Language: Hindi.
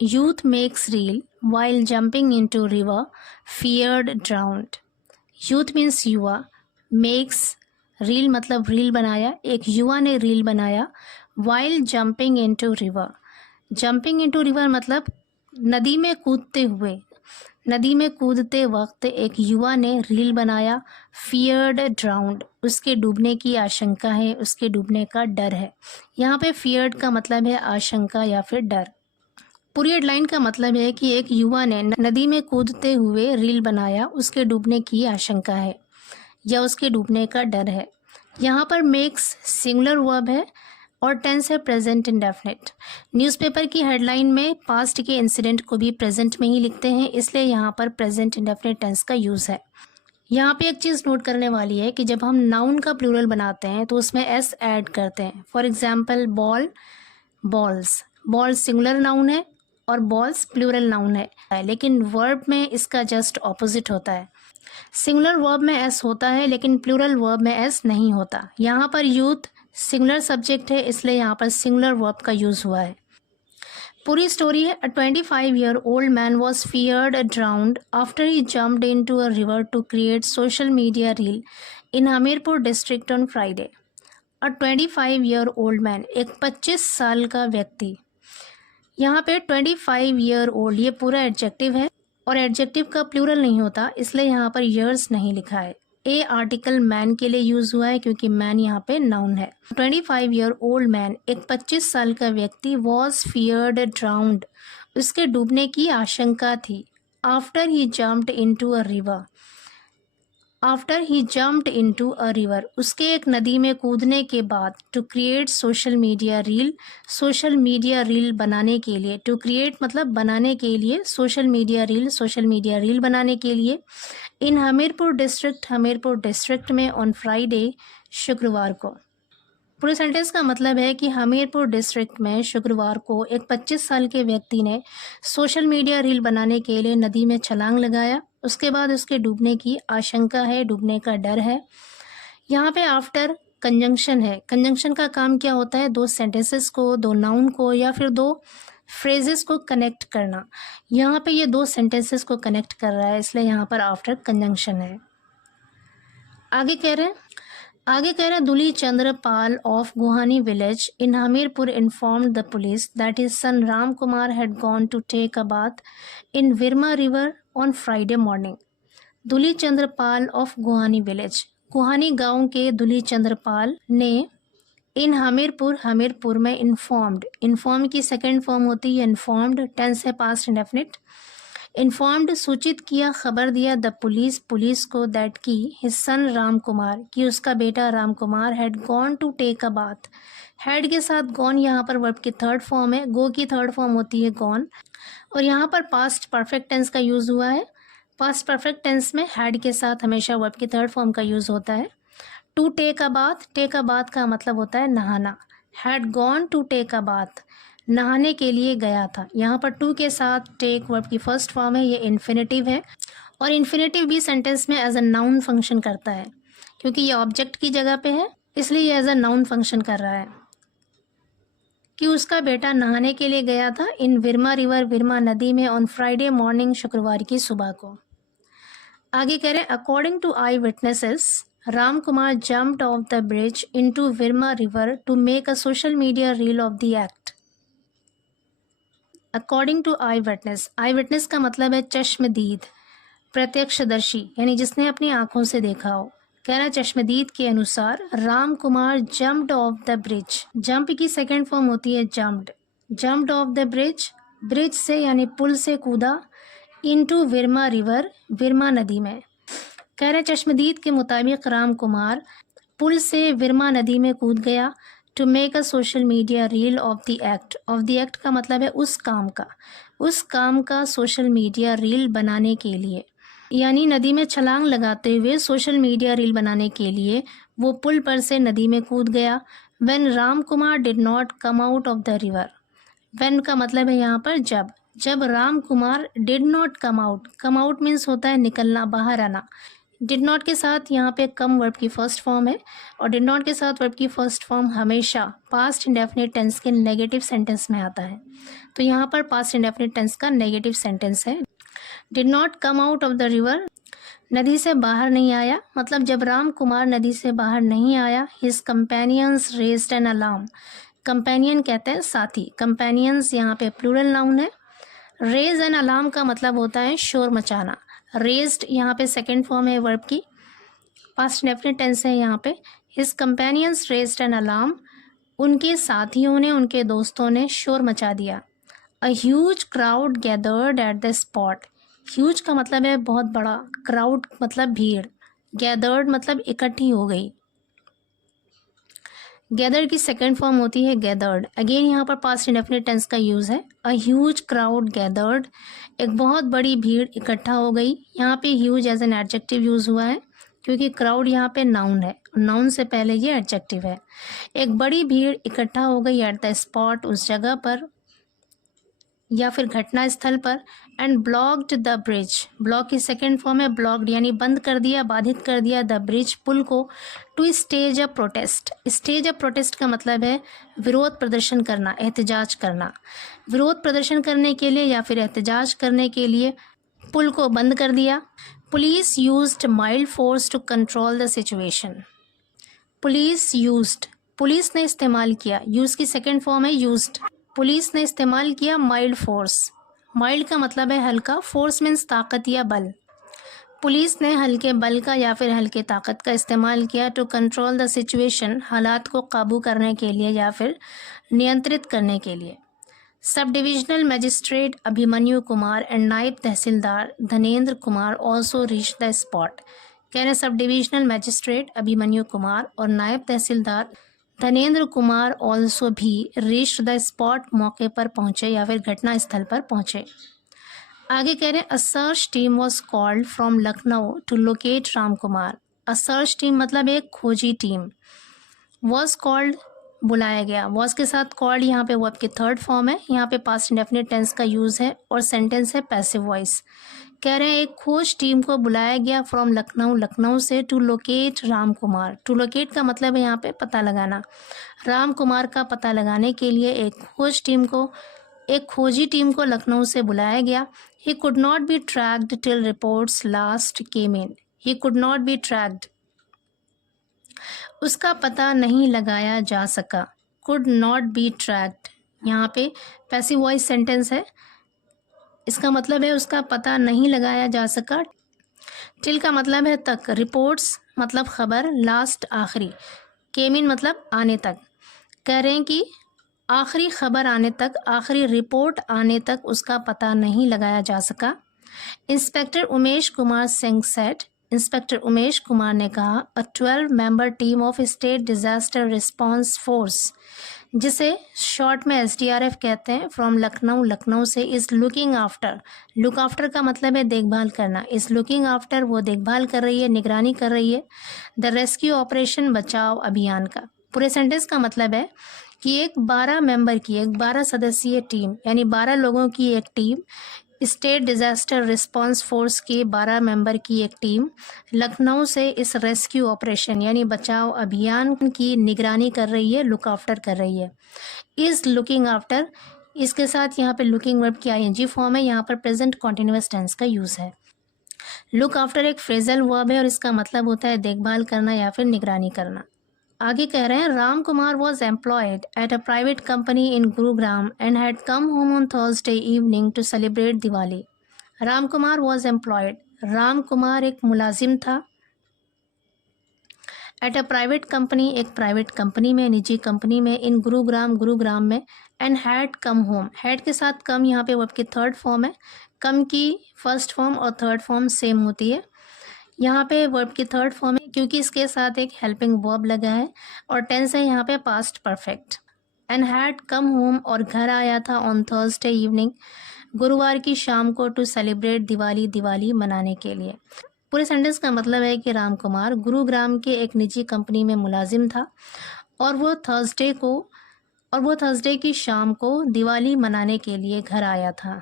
Youth makes reel while jumping into river, feared drowned. Youth means युवा, makes रील मतलब रील बनाया, एक युवा ने रील बनाया while jumping into river. Jumping into river मतलब नदी में कूदते हुए, नदी में कूदते वक्त एक युवा ने रील बनाया, feared drowned, उसके डूबने की आशंका है, उसके डूबने का डर है। यहाँ पे feared का मतलब है आशंका या फिर डर। पूरी हेडलाइन का मतलब है कि एक युवा ने नदी में कूदते हुए रील बनाया, उसके डूबने की आशंका है या उसके डूबने का डर है। यहाँ पर मेक्स सिंगुलर वर्ब है और टेंस है प्रेजेंट इंडेफिनिट। न्यूज़पेपर की हेडलाइन में पास्ट के इंसिडेंट को भी प्रेजेंट में ही लिखते हैं, इसलिए यहाँ पर प्रेजेंट इंडेफिनिट टेंस का यूज़ है। यहाँ पे एक चीज़ नोट करने वाली है कि जब हम नाउन का प्लूरल बनाते हैं तो उसमें एस ऐड करते हैं। For example ball, balls. Ball singular noun है और बॉल्स प्लूरल नाउन है, लेकिन वर्ब में इसका जस्ट ऑपोजिट होता है। सिंगुलर वर्ब में एस होता है लेकिन प्लूरल वर्ब में एस नहीं होता। यहाँ पर यूथ सिंगुलर सब्जेक्ट है, इसलिए यहाँ पर सिंगुलर वर्ब का यूज़ हुआ है। पूरी स्टोरी है, अ 25-year-old man was feared drowned after he jumped into a river to create social media reel in Hamirpur district on Friday. A 25-year-old man, एक 25 साल का व्यक्ति। यहाँ पे 25-year-old ये पूरा एडजेक्टिव है और एडजेक्टिव का प्लूरल नहीं होता, इसलिए यहाँ पर ईयर्स नहीं लिखा है। ए आर्टिकल मैन के लिए यूज हुआ है क्योंकि मैन यहाँ पे नाउन है। 25-year-old मैन, एक 25 साल का व्यक्ति, वॉज फियर्ड ड्राउंड, उसके डूबने की आशंका थी। After he jumped into a river, after he jumped into a river, उसके एक नदी में कूदने के बाद। To create social media reel, social media reel बनाने के लिए। टू क्रिएट मतलब बनाने के लिए, social media reel, social media reel बनाने के लिए। In Hamirpur district, Hamirpur district में, ऑन फ्राइडे, शुक्रवार को। पूरे सेंटेंस का मतलब है कि हमीरपुर डिस्ट्रिक्ट में शुक्रवार को एक 25 साल के व्यक्ति ने सोशल मीडिया रील बनाने के लिए नदी में छलांग लगाया, उसके बाद उसके डूबने की आशंका है, डूबने का डर है। यहाँ पे आफ्टर कंजंक्शन है। कंजंक्शन का काम क्या होता है? दो सेंटेंसेस को, दो नाउन को या फिर दो फ्रेजेस को कनेक्ट करना। यहाँ पे ये दो सेंटेंसेस को कनेक्ट कर रहा है, इसलिए यहाँ पर आफ्टर कंजंक्शन है। आगे कह रहे हैं Duli Chandra Pal of Guhani village in Hamirpur informed the police that his son Ram Kumar had gone to take a bath in Virma river on Friday morning. Duli Chandra Pal of Guhani village, Guhani गांव के दुली चंद्र पाल ने इन हमीरपुर, हमीरपुर में, इन्फॉर्म्ड, इन्फॉर्म की सेकेंड फॉर्म होती है इन्फॉर्म्ड, टेंस है पास्ट इंडेफिनिट। इन्फॉर्म्ड सूचित किया, खबर दिया, द पुलिस, पुलिस को, दैट की, हिज सन राम कुमार, कि उसका बेटा Ram Kumar, had gone to take a bath. Had के साथ गॉन यहाँ पर वर्ब की थर्ड फॉर्म है, गो की थर्ड फॉर्म होती है गॉन, और यहाँ पर पास्ट परफेक्ट टेंस का यूज हुआ है। पास्ट परफेक्ट टेंस में हैड के साथ हमेशा वर्ब की थर्ड फॉर्म का यूज होता है। To take a bath, take a bath का मतलब होता है नहाना। Had gone to take a bath, नहाने के लिए गया था। यहाँ पर टू के साथ टेक वर्ब की फर्स्ट फॉर्म है, ये इन्फिनेटिव है, और इन्फिनेटिव भी सेंटेंस में एज अ नाउन फंक्शन करता है, क्योंकि ये ऑब्जेक्ट की जगह पे है, इसलिए ये एज अ नाउन फंक्शन कर रहा है। कि उसका बेटा नहाने के लिए गया था इन विरमा रिवर, विरमा नदी में, ऑन फ्राइडे मॉर्निंग, शुक्रवार की सुबह को। आगे कह रहे हैं according to eyewitnesses, Ram Kumar jumped off the bridge into Virma river to make a social media reel of the act. According to eyewitness, eyewitness का मतलब है चश्मदीद, प्रत्यक्षदर्शी, यानी जिसने अपनी आंखों से देखा हो। कह रहा है चश्मदीद के अनुसार Ram Kumar jumped off the bridge, jump की सेकेंड फॉर्म होती है jumped, jumped off the bridge, bridge से यानी पुल से कूदा, इनटू विरमा रिवर, विरमा नदी में। कह रहे चश्मदीद के मुताबिक राम कुमार पुल से विरमा नदी में कूद गया, to make a social media reel of the act, of the act का मतलब है उस काम का सोशल मीडिया रील बनाने के लिए, यानी नदी में छलांग लगाते हुए सोशल मीडिया रील बनाने के लिए वो पुल पर से नदी में कूद गया। When Ram Kumar did not come out of the river, when का मतलब है यहाँ पर जब Ram Kumar did not come out, come out means होता है निकलना, बाहर आना, डिड नॉट के साथ यहाँ पे कम वर्ब की फर्स्ट फॉर्म है और डिड नॉट के साथ वर्ब की फर्स्ट फॉर्म हमेशा पास्ट इंडेफिनिट टेंस के नेगेटिव सेंटेंस में आता है। तो यहाँ पर पास्ट इंडेफिनिट टेंस का नेगेटिव सेंटेंस है। Did not come out of the river, नदी से बाहर नहीं आया, मतलब जब राम कुमार नदी से बाहर नहीं आया, his companions raised an alarm. Companion कहते हैं साथी, कंपेनियंस यहाँ पे प्लूरल नाउन है। रेज एन अलार्म का मतलब होता है शोर मचाना। रेज्ड यहाँ पे सेकेंड फॉर्म है वर्ब की, पास्ट इंडेफिनिट टेंस है यहाँ पे। His companions raised an alarm, उनके साथियों ने, उनके दोस्तों ने शोर मचा दिया। A huge crowd gathered at the spot, huge का मतलब है बहुत बड़ा, क्राउड मतलब भीड़, गैदर्ड मतलब इकट्ठी हो गई। गैदर की सेकेंड फॉर्म होती है गैदर्ड। अगेन यहाँ पर पास्ट इंडेफिनिट टेंस का यूज़ है। अ ह्यूज क्राउड गैदर्ड, एक बहुत बड़ी भीड़ इकट्ठा हो गई। यहाँ पे huge as an adjective use हुआ है क्योंकि क्राउड यहाँ पे नाउन है, नाउन से पहले ये एडजेक्टिव है। एक बड़ी भीड़ इकट्ठा हो गई एट द स्पॉट, उस जगह पर या फिर घटना स्थल पर। And blocked the bridge, block की सेकेंड फॉर्म है ब्लॉक्ड, यानी बंद कर दिया, बाधित कर दिया, द ब्रिज पुल को। To stage a protest, stage a protest का मतलब है विरोध प्रदर्शन करना, एहतजाज करना। विरोध प्रदर्शन करने के लिए या फिर एहतजाज करने के लिए पुल को बंद कर दिया। Police used mild force to control the situation, police used, police ने इस्तेमाल किया, यूज की सेकेंड फॉर्म है यूज्ड। पुलिस ने इस्तेमाल किया माइल्ड फोर्स, माइल्ड का मतलब है हल्का, फोर्स मीन्स ताकत या बल। पुलिस ने हल्के बल का या फिर हल्के ताकत का इस्तेमाल किया टू कंट्रोल द सिचुएशन, हालात को काबू करने के लिए या फिर नियंत्रित करने के लिए। Sub divisional magistrate Abhimanyu Kumar and नायब tehsildar Dhanendra Kumar also reach the spot. कह रहे sub divisional magistrate Abhimanyu Kumar और नायब तहसीलदार धनेंद्र कुमार ऑल्सो भी रीच द स्पॉट, मौके पर पहुंचे या फिर घटना स्थल पर पहुंचे। आगे कह रहे हैं a search team was called from Lucknow to locate Ram Kumar. A search team मतलब एक खोजी टीम, वॉज कॉल्ड बुलाया गया, वॉज के साथ कॉल्ड यहाँ पे वर्ब की थर्ड फॉर्म है। यहाँ पे पास्ट इंडेफिनिट टेंस का यूज़ है और सेंटेंस है पैसिव वॉइस। कह रहे हैं एक खोज टीम को बुलाया गया फ्रॉम लखनऊ, लखनऊ से, to locate Ram Kumar. To locate का मतलब है यहाँ पे पता लगाना, राम कुमार का पता लगाने के लिए एक खोज टीम को, एक खोजी टीम को लखनऊ से बुलाया गया। He could not be tracked till reports last came in, he could not be tracked, उसका पता नहीं लगाया जा सका। कुड नॉट बी ट्रैक्ड यहाँ पे पैसिव वॉइस सेंटेंस है, इसका मतलब है उसका पता नहीं लगाया जा सका। टिल का मतलब है तक, रिपोर्ट्स मतलब खबर, लास्ट आखिरी, केम इन मतलब आने तक। कह रहे हैं कि आखिरी खबर आने तक, आखिरी रिपोर्ट आने तक उसका पता नहीं लगाया जा सका। Inspector Umesh Kumar Singh said, inspector Umesh Kumar ने कहा, अ 12 member team of state disaster response force, जिसे शॉर्ट में SDRF कहते हैं, फ्रॉम लखनऊ, लखनऊ से, is looking after, look after का मतलब है देखभाल करना, इज़ लुकिंग आफ्टर वो देखभाल कर रही है, निगरानी कर रही है, द रेस्क्यू ऑपरेशन बचाव अभियान का। पूरे सेंटेंस का मतलब है कि एक 12 मेंबर की, एक 12 सदस्यीय टीम, यानी 12 लोगों की एक team, state disaster response force की 12 मेंबर की एक टीम लखनऊ से इस रेस्क्यू ऑपरेशन यानी बचाव अभियान की निगरानी कर रही है, लुक आफ्टर कर रही है। इज लुकिंग आफ्टर, इसके साथ यहाँ पे लुकिंग वर्ब की ING फॉर्म है, यहाँ पर प्रेजेंट कॉन्टिन्यूअस टेंस का यूज है। लुक आफ्टर एक फ्रेजल वर्ब है और इसका मतलब होता है देखभाल करना या फिर निगरानी करना। आगे कह रहे हैं Ram Kumar was employed at a private company in Gurugram and had come home on Thursday evening to celebrate Diwali. Ram Kumar was employed, Ram Kumar एक मुलाजिम था, एट अ प्राइवेट कंपनी एक प्राइवेट कंपनी में, निजी कंपनी में, इन गुरुग्राम गुरुग्राम में, and had come home, had के साथ कम यहाँ पे वर्ब की थर्ड फॉर्म है, कम की फर्स्ट फॉर्म और थर्ड फॉर्म सेम होती है, यहाँ पे वर्ब की थर्ड फॉर्म है क्योंकि इसके साथ एक हेल्पिंग वर्ब लगा है और टेंस है यहाँ पे past perfect. And had come home और घर आया था ऑन थर्सडे इवनिंग, गुरुवार की शाम को, टू सेलिब्रेट दिवाली, दिवाली मनाने के लिए। पूरे सेंटेंस का मतलब है कि राम कुमार गुरुग्राम के एक निजी कंपनी में मुलाजिम था और वो थर्सडे की शाम को दिवाली मनाने के लिए घर आया था।